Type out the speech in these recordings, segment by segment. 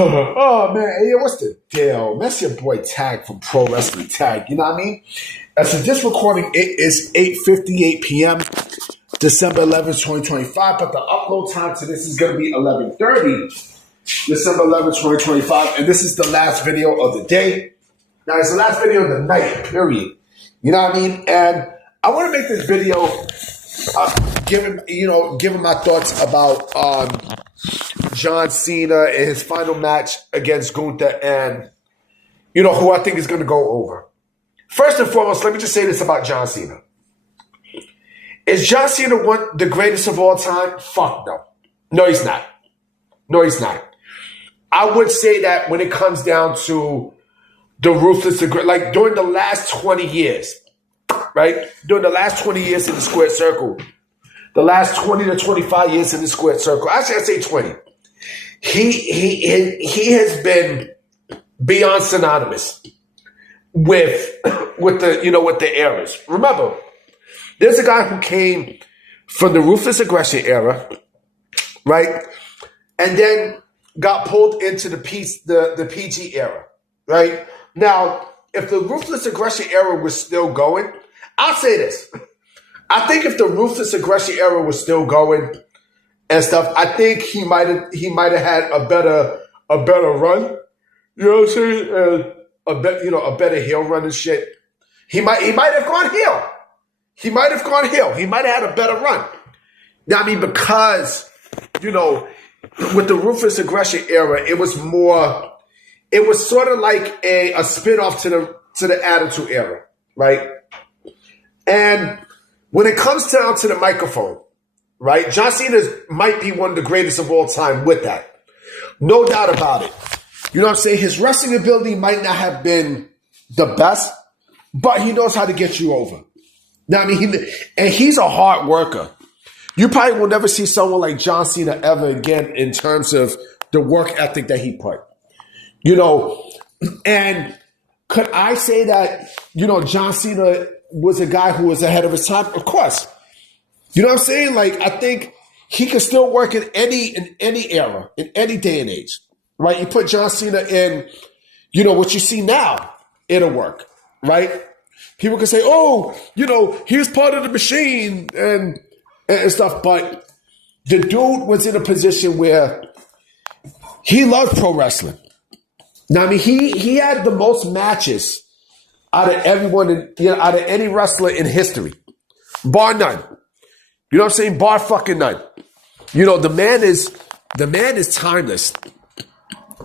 Oh man, hey, what's the deal? That's your boy Tag from Pro Wrestling Tag. You know what I mean? As of this recording, it is 8:58 p.m. December 11th, 2025. But the upload time to this is going to be 11:30 December 11th, 2025. And this is the last video of the day. Now, it's the last video of the night, period. You know what I mean? And I want to make this video giving my thoughts about John Cena and his final match against Gunther, and who I think is going to go over. First and foremost, let me just say this about John Cena. Is John Cena the greatest of all time? Fuck no. No, he's not. No, he's not. I would say that when it comes down to the ruthless, like during the last 20 years, right? During the last 20 years in the squared circle, the last 20 to 25 years in the squared circle, actually I say 20. He has been beyond synonymous with the eras. Remember, there's a guy who came from the ruthless aggression era, right, and then got pulled into the PG era, right. Now, if the ruthless aggression era was still going, I'll say this: I think if the ruthless aggression era was still going and stuff, I think he might have had a better run. You know what I'm saying? A better heel run and shit. He might have gone heel. He might have gone heel. He might have had a better run. Now, I mean, because with the ruthless aggression era, it was sort of like a spin-off to the Attitude era, right? And when it comes down to the microphone, right, John Cena might be one of the greatest of all time with that. No doubt about it. You know what I'm saying? His wrestling ability might not have been the best, but he knows how to get you over. Now, I mean, he's a hard worker. You probably will never see someone like John Cena ever again in terms of the work ethic that he put. And could I say that, John Cena was a guy who was ahead of his time? Of course. You know what I'm saying? Like, I think he can still work in any era, in any day and age, right? You put John Cena in, what you see now, it'll work, right? People can say, oh, he was part of the machine and stuff, but the dude was in a position where he loved pro wrestling. Now, I mean, he had the most matches out of everyone, out of any wrestler in history, bar none. You know what I'm saying? Bar fucking none. The man is timeless.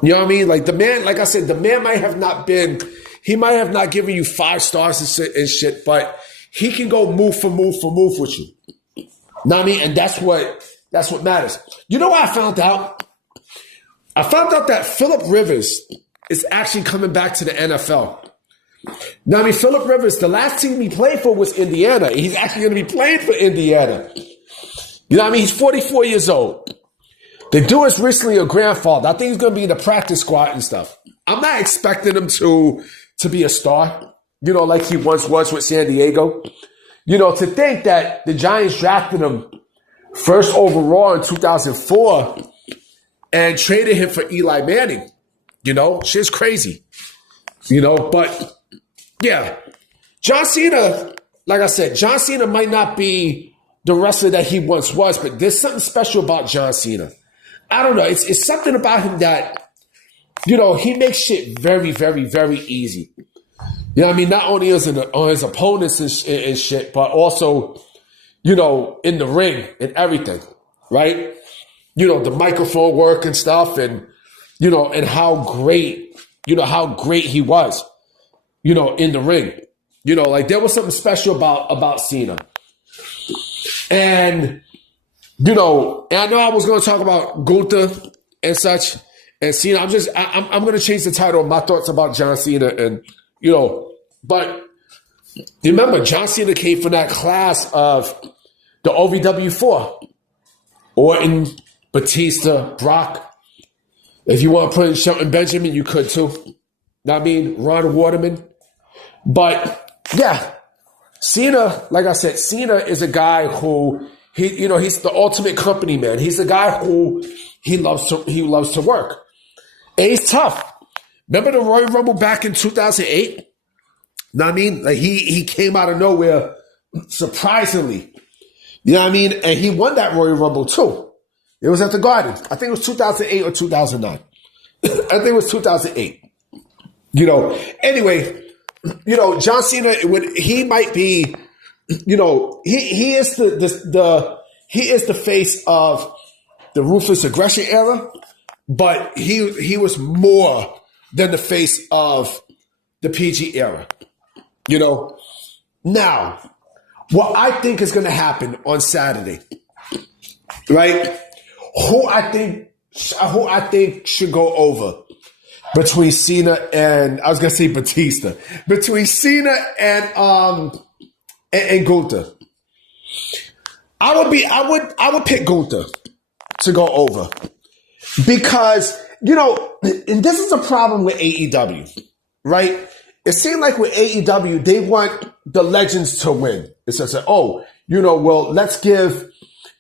You know what I mean? Like the man, like I said, the man might have not given you 5 stars and shit, but he can go move for move with you. You know what I mean? And that's what matters. You know what I found out? I found out that Phillip Rivers is actually coming back to the NFL. Now, I mean, Phillip Rivers, the last team he played for was Indiana. He's actually going to be playing for Indiana. You know what I mean? He's 44 years old. The dude is recently a grandfather. I think he's going to be in the practice squad and stuff. I'm not expecting him to be a star, like he once was with San Diego. To think that the Giants drafted him first overall in 2004 and traded him for Eli Manning, shit's crazy, but yeah, John Cena, like I said, John Cena might not be the wrestler that he once was, but there's something special about John Cena. I don't know. It's something about him that, he makes shit very, very, very easy. You know what I mean? Not only on his opponents and shit, but also, in the ring and everything, right? The microphone work and stuff and, and how great he was, in the ring. Like there was something special about Cena. And, and I know I was going to talk about Gunther and such and Cena. I'm going to change the title of my thoughts about John Cena and, but remember, John Cena came from that class of the OVW4. Orton, Batista, Brock. If you want to put in Shelton Benjamin, you could too. Know what I mean? Ron Waterman. But yeah, Cena, like I said, Cena is a guy who he's the ultimate company man. He's a guy who he loves to work. A's tough. Remember the Royal Rumble back in 2008? Know what I mean? Like he came out of nowhere, surprisingly. You know what I mean? And he won that Royal Rumble too. It was at the Garden. I think it was 2008 or 2009. I think it was 2008. You know, anyway, you know, John Cena, he might be, you know, he is he is the face of the ruthless aggression era, but he was more than the face of the PG era. You know, now what I think is going to happen on Saturday, right? Who I think should go over between Cena and I was going to say Batista, between Cena and Gunther. I would pick Gunther to go over because, you know, and this is a problem with AEW, right? It seemed like with AEW, they want the legends to win. It's just like, oh, you know, well, let's give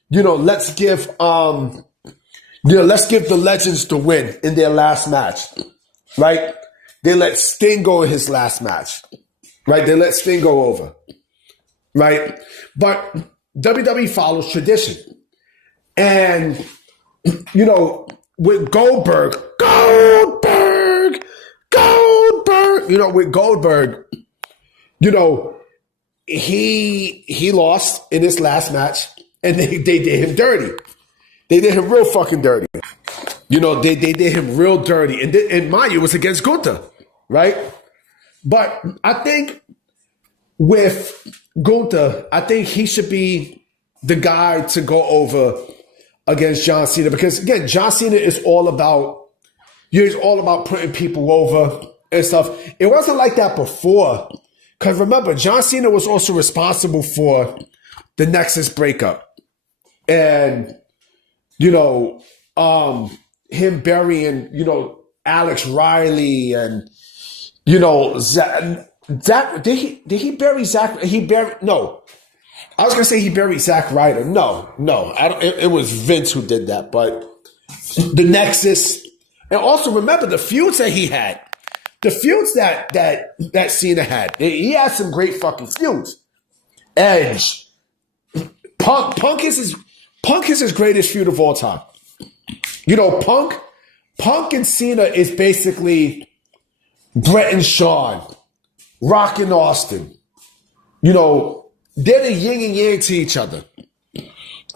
the legends to win in their last match, right? They let Sting go in his last match, right? They let Sting go over, right? But WWE follows tradition. And, you know, with Goldberg, you know, with Goldberg, you know, he lost in his last match and they did him dirty. They did him real fucking dirty. You know, they did him real dirty. And mind you, it was against Gunther, right? But I think with Gunther, I think he should be the guy to go over against John Cena. Because, again, John Cena is all about putting people over and stuff. It wasn't like that before. Because remember, John Cena was also responsible for the Nexus breakup. And, you know, him burying, you know, Alex Riley and, you know, Zach, did he bury Zach? No. I was going to say he buried Zack Ryder. No. It was Vince who did that. But the Nexus, and also remember the feuds that he had. The feuds that Cena had. He had some great fucking feuds. Edge. Punk is his greatest feud of all time. You know, Punk and Cena is basically Bret and Shawn, Rock and Austin. You know, they're the yin and yang to each other.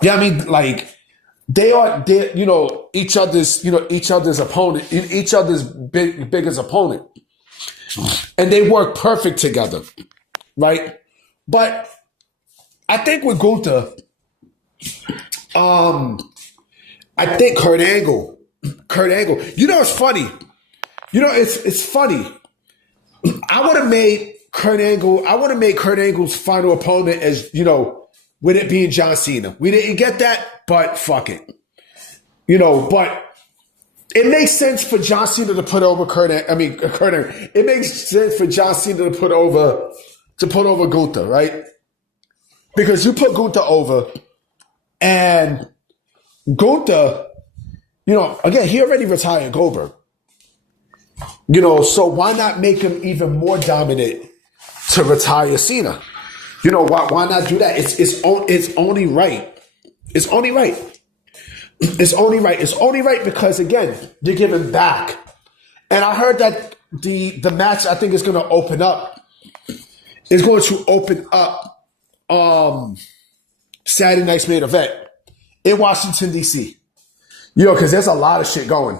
Yeah, I mean, like they're you know, each other's opponent, each other's biggest opponent. And they work perfect together. Right? But I think with Gunther, I think Kurt Angle. You know, it's funny. You know, it's funny. I would have made Kurt Angle's final opponent as, you know, with it being John Cena. We didn't get that, but fuck it. You know, but it makes sense for John Cena to put over Kurt Angle. It makes sense for John Cena to put over Gunther, right? Because you put Gunther over, and Gunther, you know, again, he already retired Goldberg. You know, so why not make him even more dominant to retire Cena? You know, why not do that? It's only right. It's only right. It's only right. It's only right because, again, they're giving back. And I heard that the match, I think, is going to open up Saturday night's main event in Washington, D.C. You know, because there's a lot of shit going.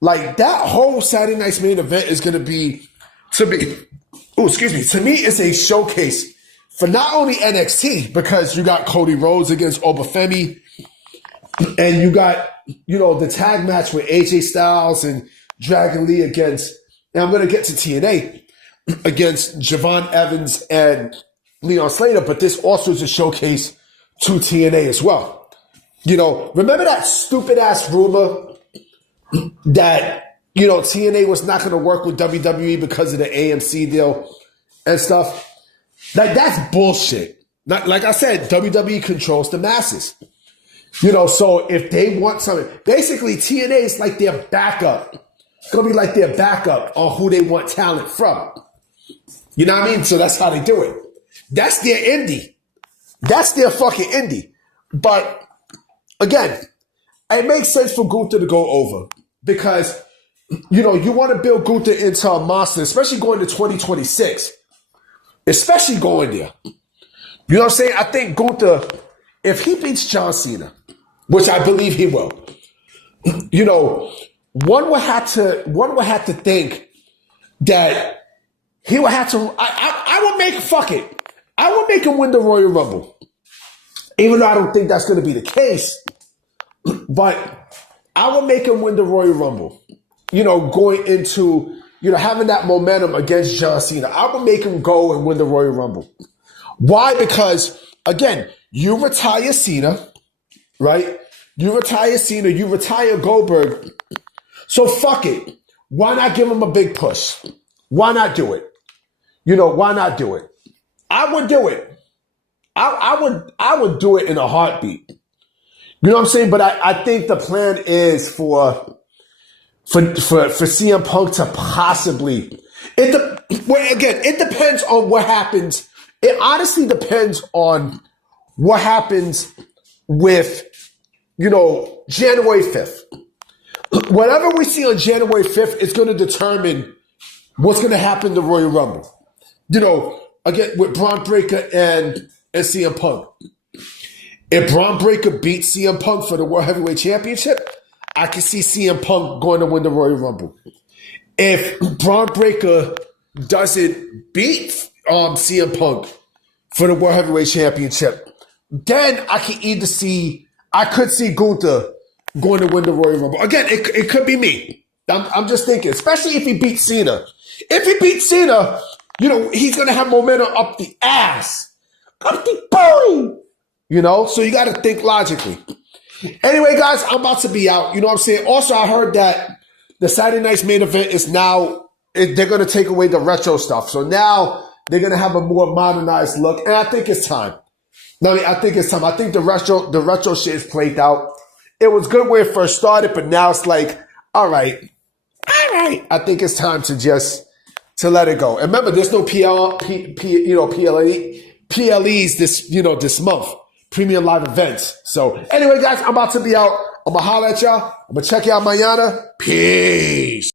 Like, that whole Saturday night's main event is going to be, to me, it's a showcase for not only NXT, because you got Cody Rhodes against Obafemi, and you got, you know, the tag match with AJ Styles and Dragon Lee against, and I'm going to get to TNA, against Javon Evans and Leon Slater, but this also is a showcase to TNA as well. You know, remember that stupid ass rumor that, you know, TNA was not going to work with WWE because of the AMC deal and stuff? Like, that's bullshit. Like I said, WWE controls the masses. You know, so if they want something, basically TNA is like their backup It's going to be like their backup on who they want talent from. You know what I mean? So that's how they do it. That's their indie. That's their fucking indie. But again, it makes sense for Gunther to go over because, you want to build Gunther into a monster, especially going to 2026. Especially going there. You know what I'm saying? I think Gunther, if he beats John Cena, which I believe he will, one would have to think that he would have to. I would make I would make him win the Royal Rumble, even though I don't think that's going to be the case. But I would make him win the Royal Rumble. Going into having that momentum against John Cena, I would make him go and win the Royal Rumble. Why? Because again, you retire Cena, right? You retire Cena, you retire Goldberg. So fuck it. Why not give him a big push? Why not do it? Why not do it? I would do it. I would do it in a heartbeat. You know what I'm saying? But I think the plan is for CM Punk to possibly. It depends on what happens. It honestly depends on what happens with, January 5th. Whatever we see on January 5th is going to determine what's going to happen in the Royal Rumble. Again, with Braun Breaker and CM Punk. If Braun Breaker beats CM Punk for the World Heavyweight Championship, I can see CM Punk going to win the Royal Rumble. If Braun Breaker doesn't beat CM Punk for the World Heavyweight Championship, then I could see Gunther going to win the Royal Rumble. Again, it could be me. I'm just thinking, especially if he beats Cena. If he beats Cena, he's going to have momentum up the ass. Up the booty. So you got to think logically. Anyway, guys, I'm about to be out. You know what I'm saying? Also, I heard that the Saturday night's main event is now, they're going to take away the retro stuff. So now they're going to have a more modernized look. And I think it's time. I think it's time. I think the retro shit is played out. It was good when it first started, but now it's like, all right. I think it's time to let it go. And remember, there's no PLEs this month. Premium live events. So anyway, guys, I'm about to be out. I'm going to holler at y'all. I'm going to check y'all mañana. Peace.